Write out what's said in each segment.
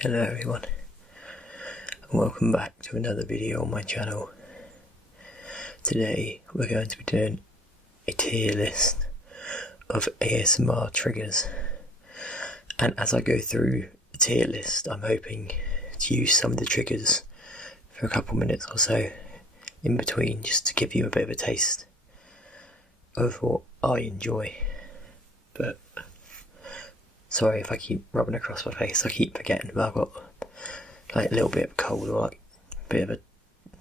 Hello everyone, and welcome back to another video on my channel. Today we're going to be doing a tier list of ASMR triggers, and as I go through the tier list I'm hoping to use some of the triggers for a couple minutes or so in between, just to give you a bit of a taste of what I enjoy. But sorry if I keep rubbing across my face, I keep forgetting, but I've got like a little bit of cold, or like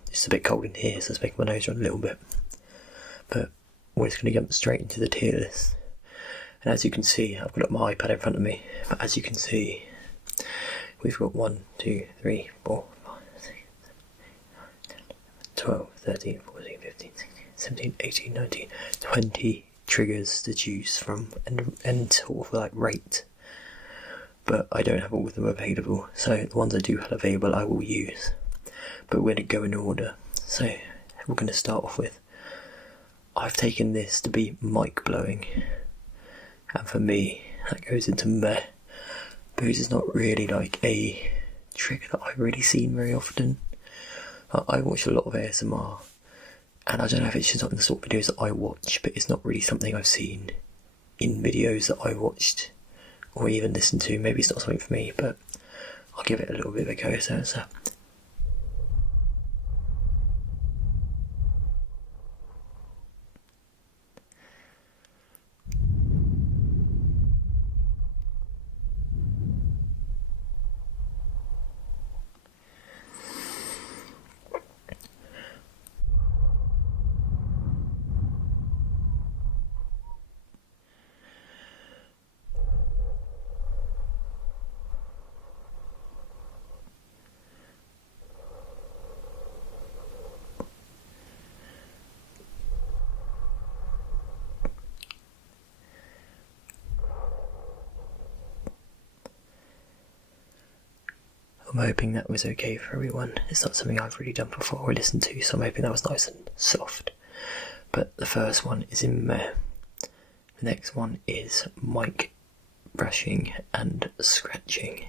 just a bit cold in here, so it's making my nose run a little bit. But we're just going to jump straight into the tier list. And as you can see, I've got my iPad in front of me, but as you can see, we've got 1, 2, 3, 4, 5, 6, 7, 8, 9, 10, 12, 13, 14, 15, 16, 17, 18, 19, 20 triggers to choose from and sort of like rate. But I don't have all of them available, so the ones I do have available I will use. But we're going to go in order. So we're going to start off with, I've taken this to be mic blowing, and for me that goes into meh, because it's not really like a trick that I've really seen very often. I watch a lot of ASMR, and I don't know if it's just not in the sort of videos that I watch, but it's not really something I've seen in videos that I watched or even listened to. Maybe it's not something for me, but I'll give it a little bit of a go. So it's I'm hoping that was okay for everyone. It's not something I've really done before or listened to, so I'm hoping that was nice and soft. But the first one is in meh. The next one is mic brushing and scratching.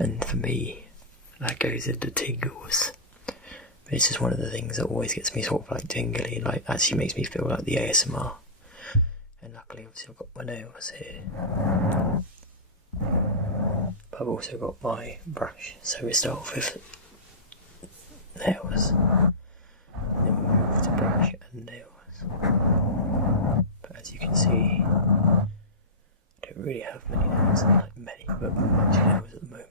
And for me, that goes into tingles. But it's just one of the things that always gets me sort of like tingly, like actually makes me feel like the ASMR. And luckily obviously I've got my nails here. I've also got my brush, so we start off with nails, then we move to brush and nails. But as you can see, I don't really have many nails, like many, but much nails at the moment.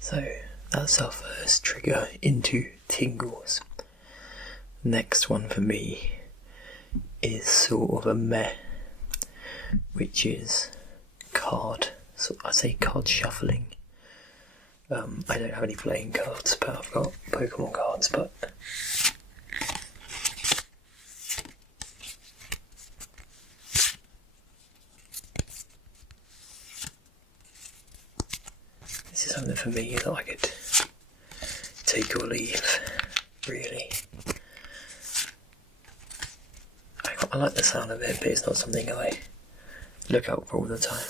So that's our first trigger into tingles. Next one for me is sort of a meh, which is card, so I say card shuffling. I don't have any playing cards, but I've got Pokemon cards, but this is something for me that I could take or leave, really. I like the sound of it, but it's not something I look out for all the time.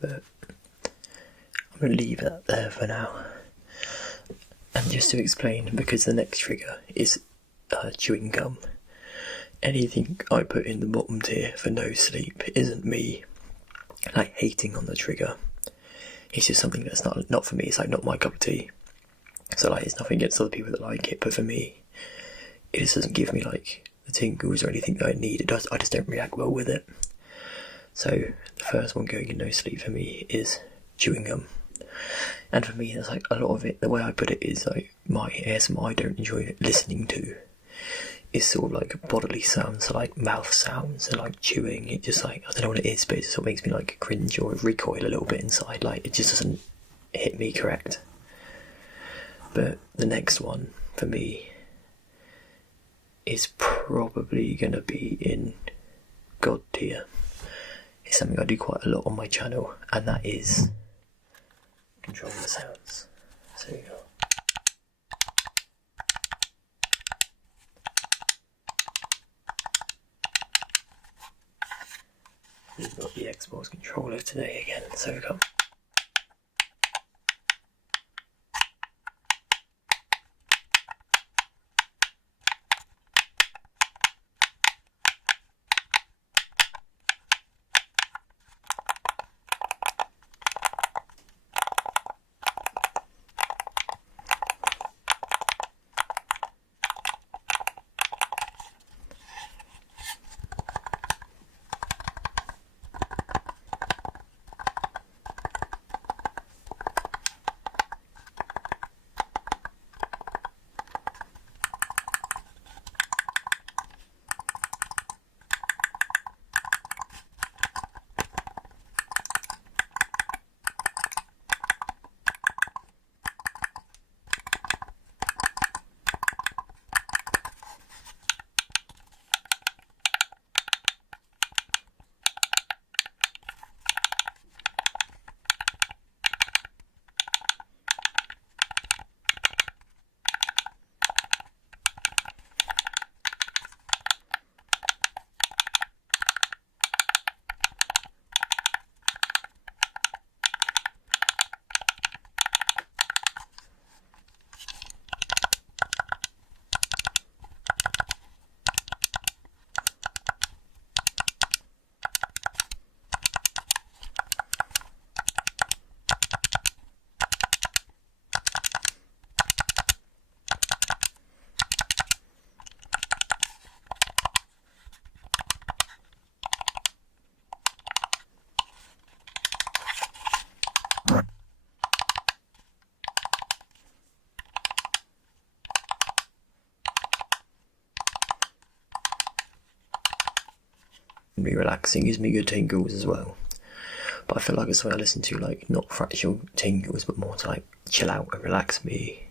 But I'm going to leave that there for now. And just to explain, because the next trigger is chewing gum, anything I put in the bottom tier for no sleep isn't me like hating on the trigger. It's just something that's not for me. It's like not my cup of tea. So like it's nothing against other people that like it, but for me, it just doesn't give me like the tingles or anything that I need. It does. I just don't react well with it. So the first one going in no sleep for me is chewing gum. And for me, that's like a lot of it, the way I put it is like my ASMR I don't enjoy listening to is sort of like bodily sounds, so like mouth sounds and like chewing. It just like, I don't know what it is, but it sort of makes me like cringe or recoil a little bit inside. Like it just doesn't hit me correct. But the next one for me is probably going to be in God tier. It's something I do quite a lot on my channel, and that is control the sounds. So you go. We've got the Xbox controller today again, so we go. Me relaxing gives me good tingles as well, but I feel like it's when I listen to like not fractional tingles but more to like chill out and relax me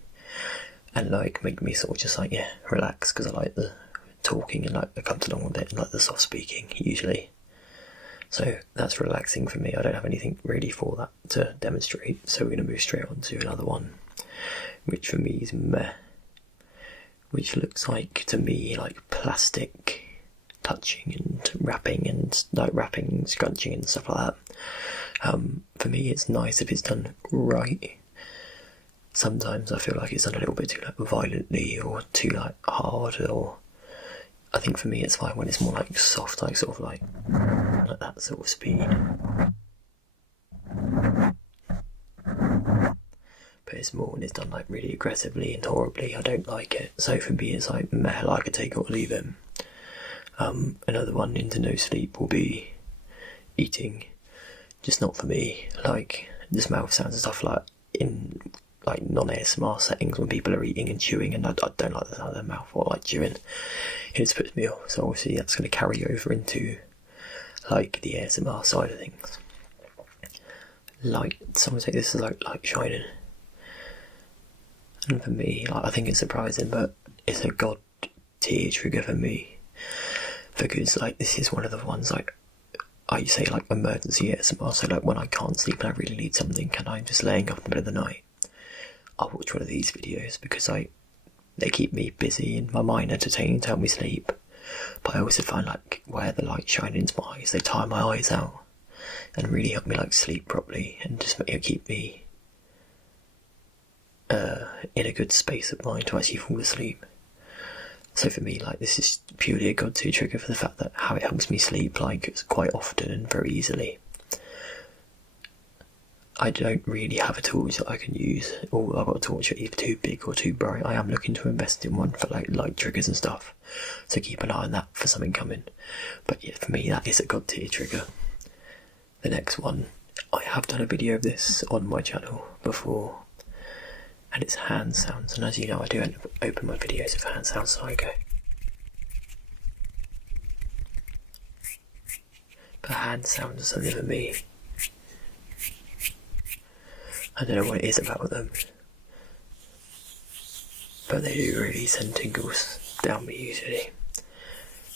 and like make me sort of just like relax, because I like the talking and like that comes along with it and like the soft speaking usually. So that's relaxing for me. I don't have anything really for that to demonstrate, so we're going to move straight on to another one, which for me is meh, which looks like, to me, like plastic touching and wrapping and like wrapping and scrunching and stuff like that. For me, it's nice if it's done right. Sometimes I feel like it's done a little bit too like violently or too like hard, or I think for me it's fine when it's more like soft, like sort of like that sort of speed. But it's more when it's done like really aggressively and horribly. I don't like it. So for me it's like meh, like I take it or leave it. Another one into no sleep will be eating. Just not for me. Like just mouth sounds and stuff like in like non-ASMR settings when people are eating and chewing, and I don't like the sound of their mouth or like chewing. It just puts me off. So obviously that's going to carry over into like the ASMR side of things. Like someone say this is like light shining, and for me, like, I think it's surprising, but it's a god tier trigger for me, because like this is one of the ones like I say like emergency ASMR. So like when I can't sleep and I really need something and I'm just laying up in the middle of the night, I'll watch one of these videos because they keep me busy and my mind entertaining to help me sleep. But I also find like where the light shines into my eyes, they tire my eyes out and really help me like sleep properly and just keep me in a good space of mind to actually fall asleep. So for me, like, this is purely a god tier trigger for the fact that how it helps me sleep like quite often and very easily. I don't really have a torch that I can use, or I've got a torch that's either too big or too bright. I am looking to invest in one for like light triggers and stuff, so keep an eye on that for something coming. But yeah, for me that is a god tier trigger. The next one, I have done a video of this on my channel before, and it's hand sounds, and as you know I do open my videos with hand sounds, so I go. But hand sounds are something for me. I don't know what it is about them, but they do really send tingles down me usually,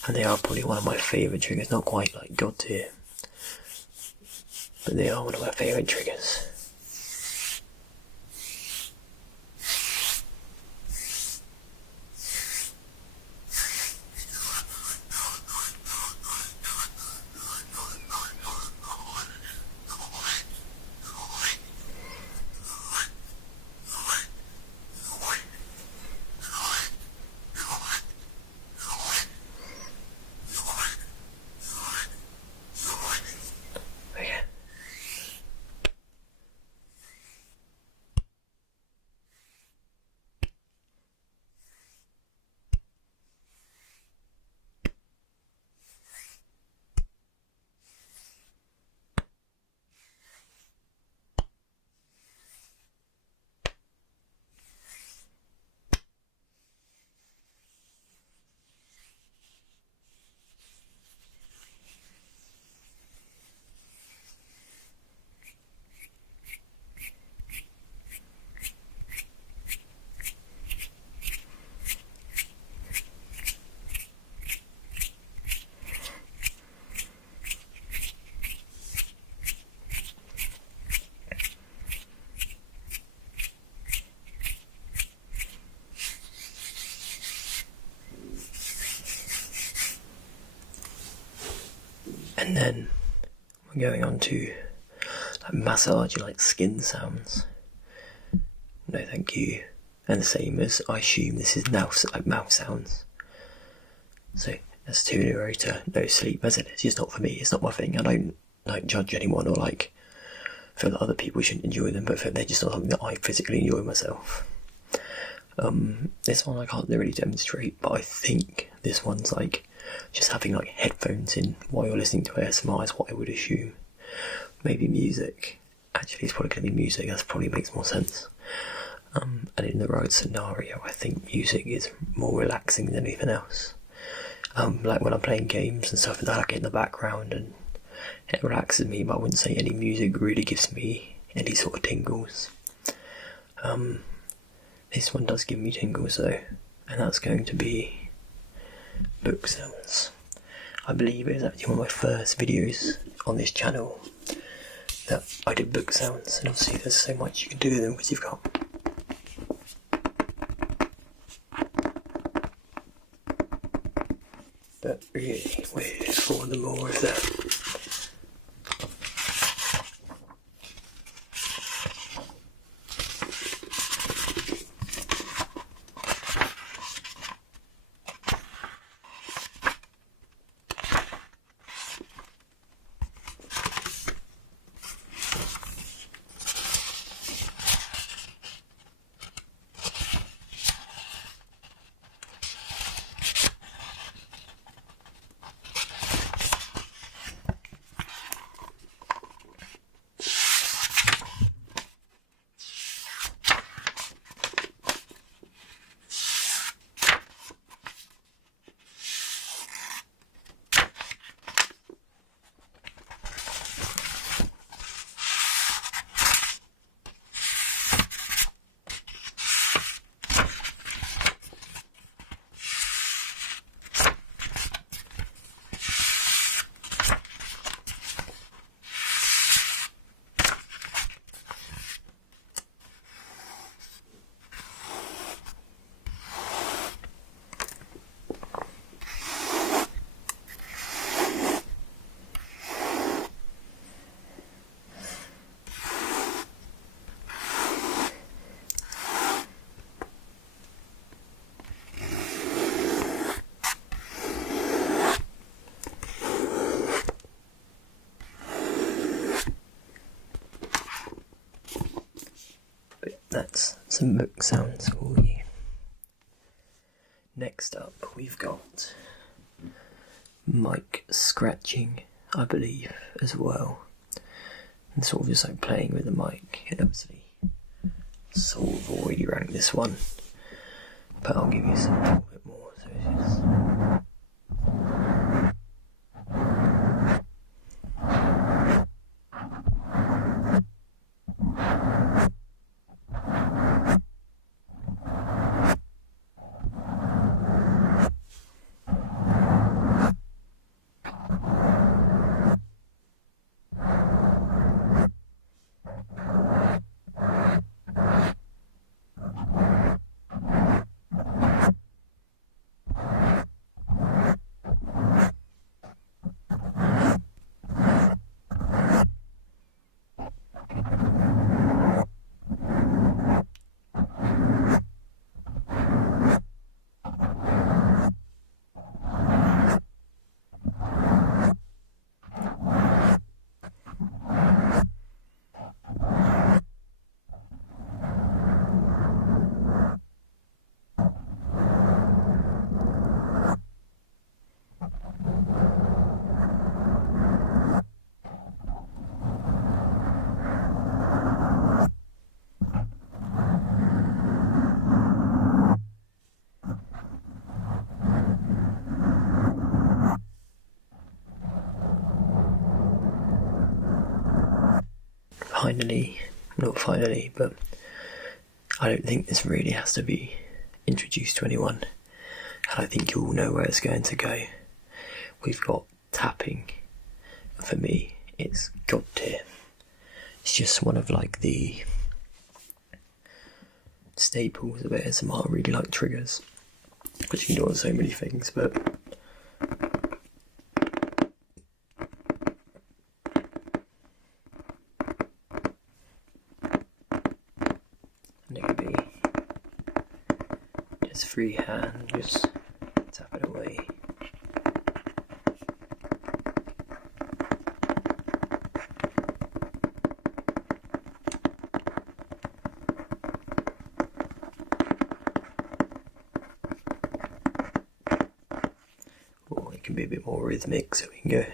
and they are probably one of my favourite triggers. Not quite like god tier, but they are one of my favourite triggers. And then we're going on to like massage, like skin sounds. No thank you. And the same as, I assume this is now like mouth sounds. So that's 2 in a row to no sleep, as it's just not for me, it's not my thing. I don't like judge anyone or like feel that other people shouldn't enjoy them, but they're just not something that I physically enjoy myself. This one I can't really demonstrate, but I think this one's like just having like headphones in while you're listening to ASMR is what I would assume. Maybe music. Actually, it's probably going to be music, that probably makes more sense. And in the right scenario, I think music is more relaxing than anything else. Like when I'm playing games and stuff, that I get in the background and it relaxes me, but I wouldn't say any music really gives me any sort of tingles. This one does give me tingles though, and that's going to be book sounds. I believe it is actually one of my first videos on this channel that I did book sounds, and obviously there's so much you can do with them because you've got but really we're for the more of that. That's some book sounds for you. Next up, we've got mic scratching, I believe, as well. And sort of just like playing with the mic. And obviously, sort of already ranked this one, but I'll give you some a little bit more. So it's just not finally, but I don't think this really has to be introduced to anyone, and I think you all know where it's going to go. We've got tapping. For me, it's god tier. It's just one of like the staples of ASMR. I really like triggers, which you can do on so many things, but and it could be just freehand, just tap it away. Or it can be a bit more rhythmic, so we can go.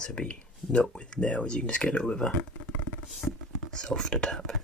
also be not with nails, you can just get a little bit of a softer tap.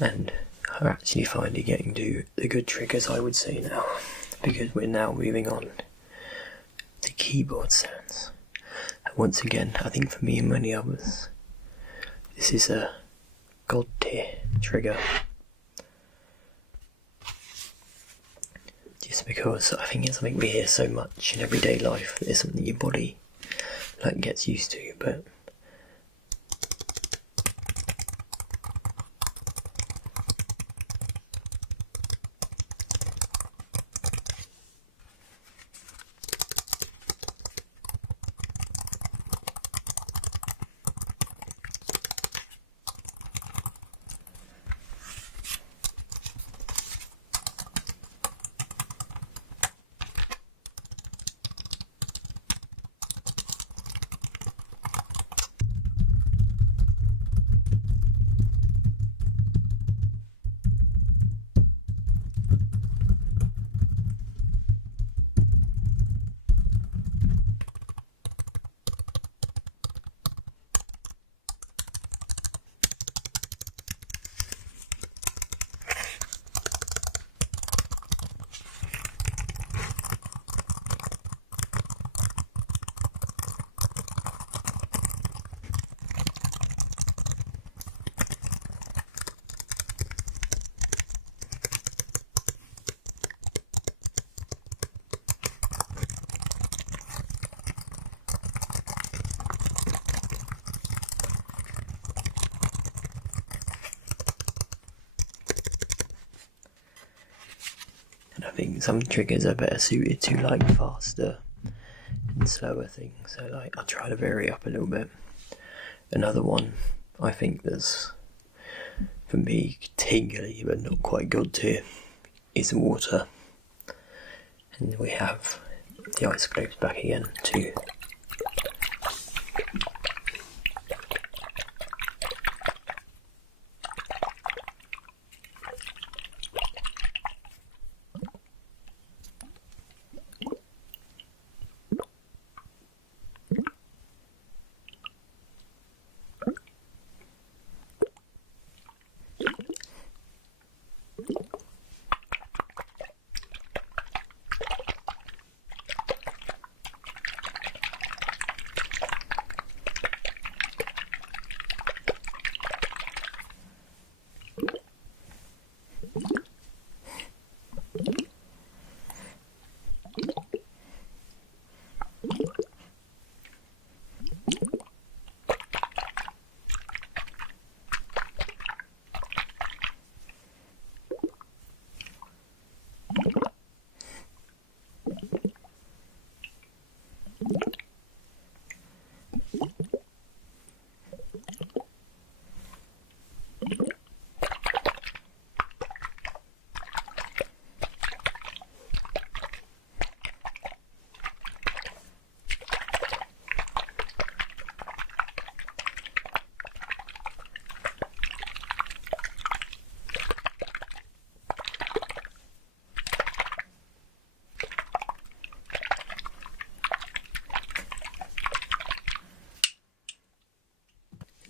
And I'm actually finally getting to the good triggers, I would say now, because we're now moving on to keyboard sounds. And once again, I think for me and many others, this is a god tier trigger. Just because I think it's something we hear so much in everyday life that it's something your body gets used to, but I think some triggers are better suited to faster and slower things, so I'll try to vary up a little bit. Another one I think that's, for me, tingly but not quite good tier is water. And we have the ice globes back again too.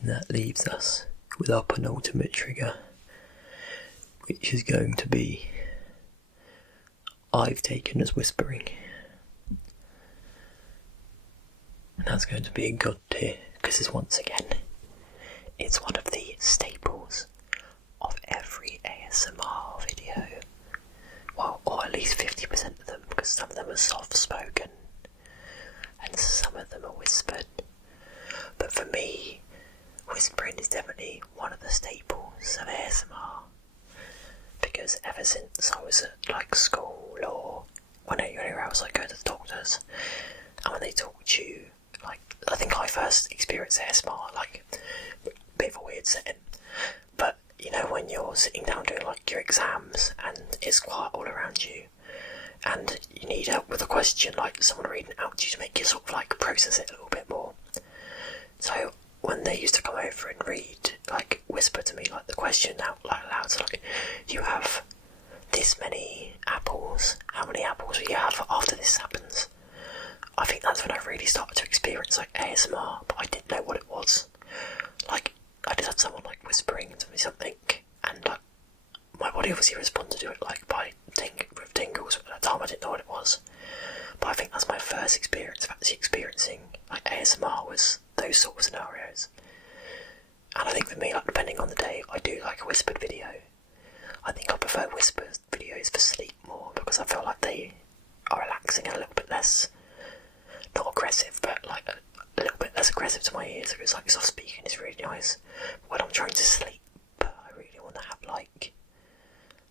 And that leaves us with our penultimate trigger, which is going to be I've taken as whispering. And that's going to be a god tier, because once again, it's one of the staples of every ASMR video. Well, or at least 50% of them, because some of them are soft spoken and some of them are whispered. But for me, whispering is definitely one of the staples of ever since I was at like school or whenever I was like going to the doctors, and when they talk to you, like I think I first experienced ASMR like a bit of a weird setting, but you know when you're sitting down doing like your exams and it's quiet all around you, and you need help with a question, like someone reading it out to you to make you sort of like process it a little bit more. So when they used to come over and read, like whisper to me like the question out like loud, so like, you have this many apples, how many apples will you have after this happens? I think that's when I really started to experience like ASMR, but I didn't know what it was. Like I just had someone like whispering to me something, and like my body obviously responded to it like with tingles, but at the time I didn't know what it was. But I think that's my first experience of actually experiencing like ASMR, was those sort of scenarios. And I think for me, like depending on the day, I do like a whispered video. I think I prefer whispered videos for sleep more, because I feel like they are relaxing and a little bit less, not aggressive, but like a little bit less aggressive to my ears, because like soft speaking is really nice. But when I'm trying to sleep, I really want to have like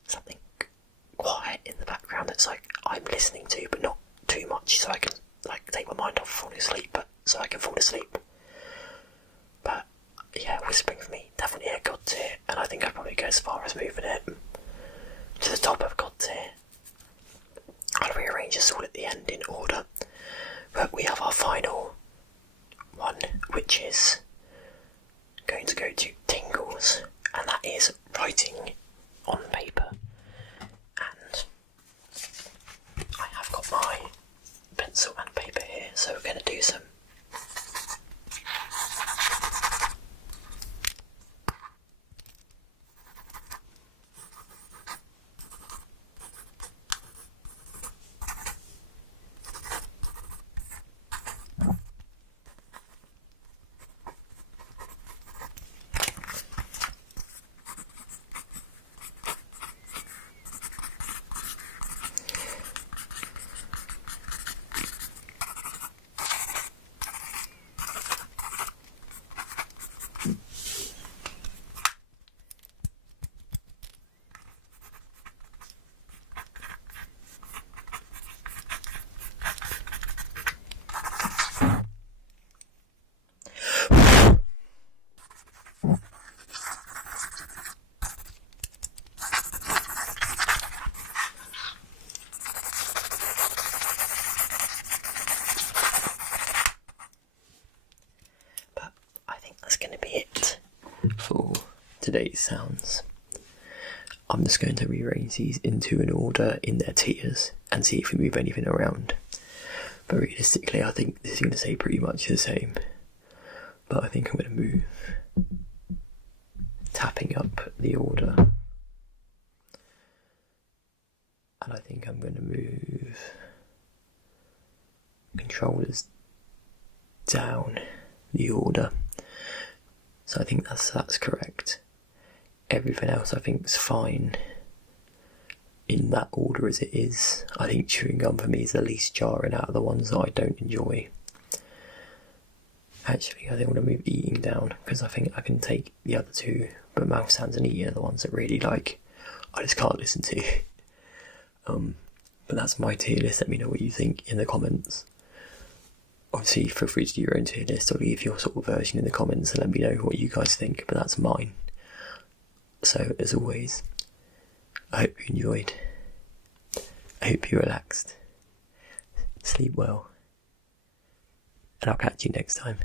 something quiet in the background that's like I'm listening to, but not too much, so I can like take my mind off falling asleep, but so I can fall asleep. But yeah, whispering for me, definitely a god tier, and I think I'd probably go as far as moving it to the top of god tier. I'll rearrange this all at the end in order, but we have our final one, which is going to go to tingles, and that is writing on paper. And I have got my pencil and paper here, so we're going to do some for today's sounds. I'm just going to rearrange these into an order in their tiers and see if we move anything around. But realistically, I think this is going to stay pretty much the same. But I think I'm going to move tapping up the order. And I think I'm going to move controllers down the order. So I think that's correct. Everything else I think is fine in that order as it is. I think chewing gum for me is the least jarring out of the ones that I don't enjoy. Actually, I think I'm going to move eating down, because I think I can take the other two, but mouth sounds and eating are the ones that really like I just can't listen to. But that's my tier list. Let me know what you think in the comments. Obviously, feel free to do your own tier list or leave your sort of version in the comments and let me know what you guys think, but that's mine. So, as always, I hope you enjoyed. I hope you relaxed. Sleep well. And I'll catch you next time.